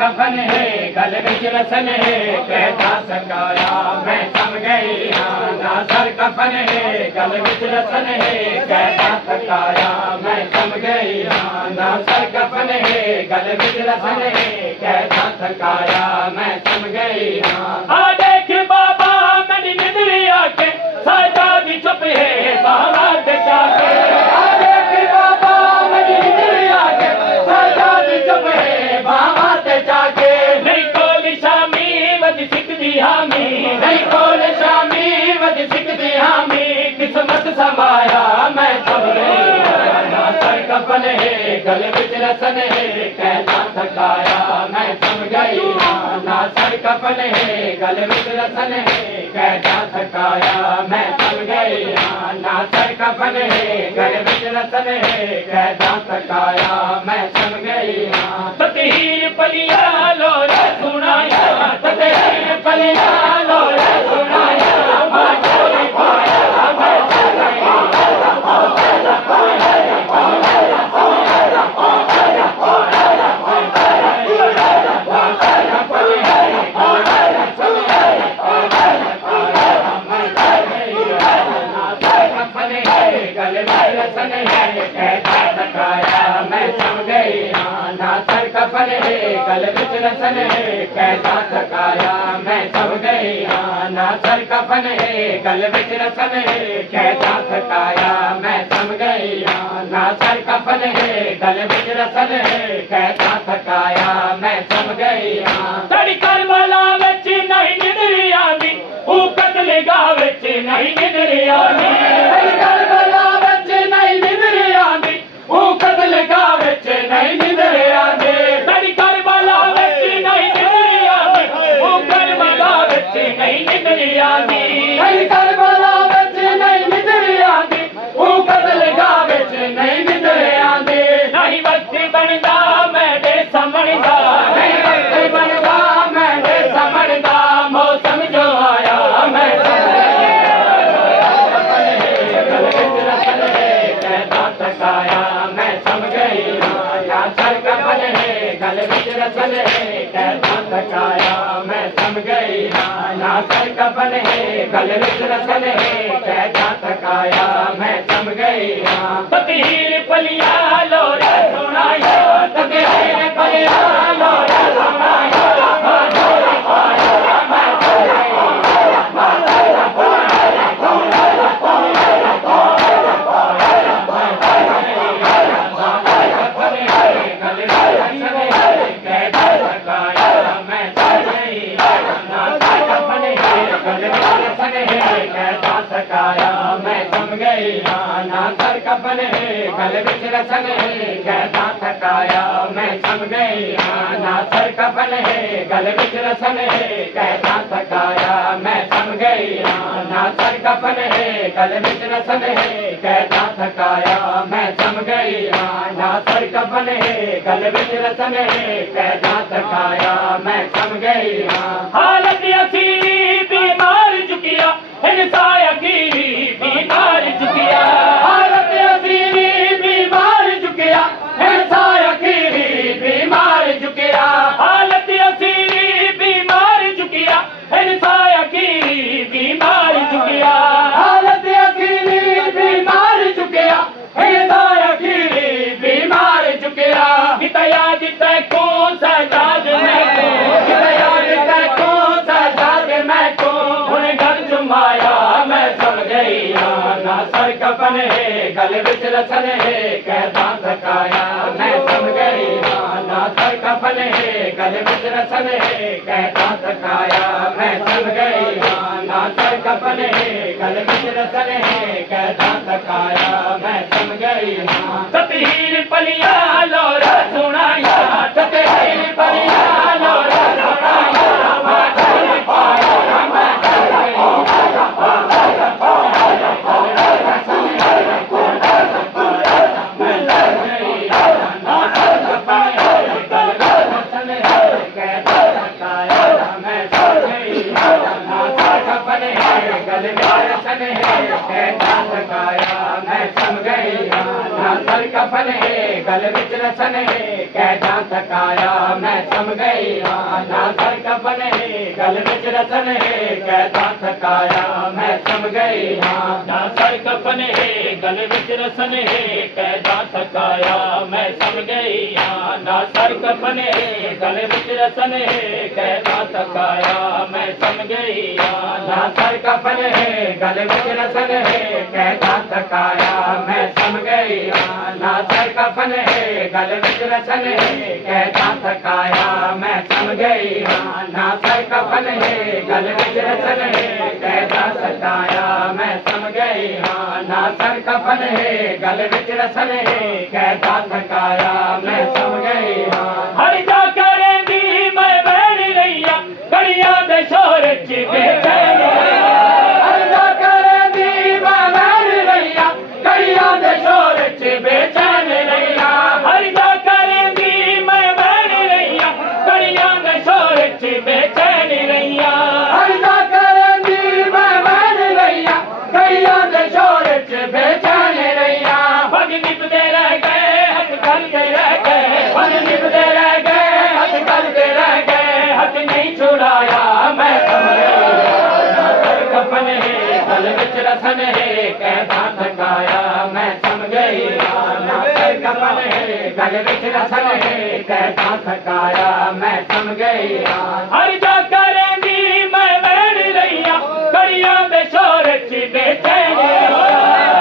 कफन है गल विच रसन है कहता सकाया मैं सम गई हाँ ना सर कफन है गल विच रसन है कहता सकाया मैं सम गई हाँ ना सर कफन है गल विच रसन है कहता सकाया मैं सम गई हाँ आ देख बाबा मेरी निंदरी आके साजा दी चुप है बाबा ते जाके आ देख बाबा मेरी निंदरी आके साजा दी चुप है बाबा ते जाके नहीं कोल शामी वद सिकदी हामी नहीं कोल शामी वद सिकदी हामी किस्मत समाया मैं सब गई ना सर कफन है गल विच रसन है कहता थकाया मैं सम गई ना सर कफन है गल विच रसन है कहता थकाया मैं सम गई ना सर कफन है गल विच रसन है कहता थकाया मैं सम गई ततहीर पलिया लोरा सुनाया ततहीर पलिया लोरा सुनाया माचोरी पाया मैं सम गई गल विच रसन है कहता थकाया मैं सम गई ना सर कफन है गल विच रसन है कहता थकाया मैं सम गई ना सर कफन है गल विच रसन है कहता थकाया मैं सम गई ना सर कफन है गल विच रसन है कहता थकाया मैं सम गई तड़ी करबला विच नहीं निंदरी आंदी ऊ कतले गा विच नहीं निंदरी आंदी तड़ी करबला विच नहीं निंदरी आंदी ऊ कतले गा विच नहीं निंदरी आंदी तड़ी करबला विच नहीं निंदरी आंदी ऊ करबला विच नहीं निंदरी आंदी तड़ी करबला विच नहीं निंदरी आंदी ऊ कतले गा विच नहीं निंदरी आंदी नहीं वक्त बनदा मैं दे समझदा नहीं वक्त बनदा मैं दे समझदा मौसम जो आया मैं कहता थकाया मैं सम गई ना सर कफन है गल विच रसन है कहता थकाया मैं सम गई ना सर कफन है गल विच रसन है कहता थकाया मैं सम गई तकदीर पलिया लोरा सुनाया तकदीर पलिया लोरा सुनाया माचोरी पाया मैं सम गई कहता थकाया मैं सम गई ना सर कफन है गल विच रसन है कहता थकाया मैं सम गई ना सर कफन है गल विच रसन है कहता थकाया मैं सम गई ना सर कफन है गल विच रसन है कहता थकाया मैं सम गई ना सर कफन है गल विच रसन है कहता थकाया मैं सम गई हालत असी बीमार चुकिया इंसान अखीरी बीमार चुकिया हालत असीरी बीमार चुकिया इंसान अखीरी बीमार चुकिया हालत असीरी बीमार चुकिया इंसान अखीरी बीमार चुकिया हालत असीरी बीमार चुकिया इंसान अखीरी बीमार चुकिया कितया जिते कौन सा जाग मैं को कितया जिते कौन सा जाग मैं को उन्हें घर जुमाया मैं सम गई ना सर कफन है गल विच रसन है कहता थकाया मैं सम गई ना सर कफन है गल विच रसन है कहता थकाया मैं सम गई ना सर कफन है गल विच रसन है कहता थकाया मैं सम गई ततहीर पलिया लोरा सुनाया ततहीर पलिया लोरा सुनाया माचोरी पाया मैं सम गल विच रसन है कहता थकाया मैं सम गई ना सर कफन है गल विच रसन है कहता थकाया मैं सम गई गल विच रसन है कहता थकाया मैं सम गई हाँ ना सर कफन है गल विच रसन है कहता थकाया मैं सम गई हाँ ना सर कफन है गल विच रसन है कहता थकाया मैं सम गई हाँ ना सर कफन है गल विच रसन है कहता थकाया मैं सम गई हाँ ना सर कफन है गल विच रसन है कहता थकाया मैं सम गई हाँ ना सर कफन है गल विच रसन है कहता थकाया मैं सम गई हाँ ना सर कफन है गल विच रसन है कहता थकाया मैं सम गई हाँ हर जा करेंदी मैं बैठ रही घड़िया दे शोर च बेचैन अर्जा करेंदी मैं बैठ रही घड़िया दे शोर च बेचैन रहिया हर जा करेंदी मैं बैठ रही घड़िया दे शोर च बेचैन रहिया अर्जा करेंदी मैं बैठ रही घड़िया दे शोर च बेचैन रहिया पग निभते रह गए हथ करते रह गए पग निभते रह गए हथ करते रह गए हथ नहीं छुड़ाया मैं सम गई ना सर कफन है गल विच रसन है कहता थकाया मैं सम गई ना सर कफन है गल विच रसन है कहता थकाया मैं सम गई हर जा करेंदी मैं बैठ रही घड़िया दे शोर च बेचैन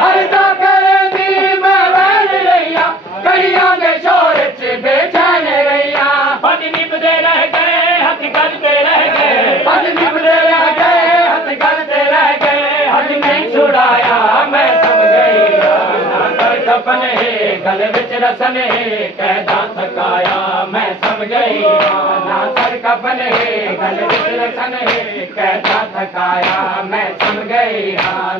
अर्जा करेंदी मैं बैठ रही घड़िया दे शोर च बेचैन रहिया पग निभते रह गए हथ करते रह गए पग निभते रह गए हथ करते रह गए हथ नहीं छुड़ाया मैं सम गई ना सर कफन है गल विच रसन है कहता थकाया मैं सम गई ना सर कफन है गल विच रसन है कहता थकाया मैं सम गई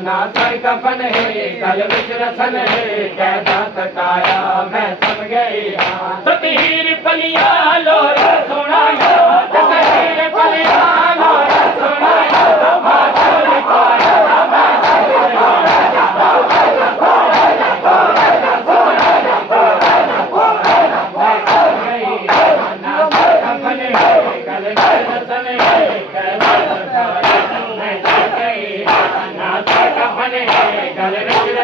ना सर कफन है गल विच रसन है कहता थकाया मैं सम गई सतीर पलिया लोरा सुनाया तकदीर पलिया लोरा सुनाया माथुर पाया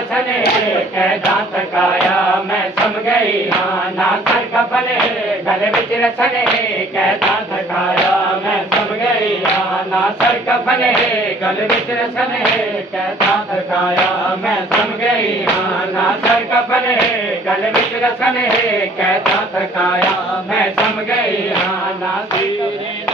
कहता थकाया मैं सम गई ना सर कफन गल विच रसन कहता थकाया मैं सम गई ना सर कफन गल विच रसन कहता थकाया मैं सम गई ना सर कफन गल विच रसन कहता थकाया मैं सम गई ना सिर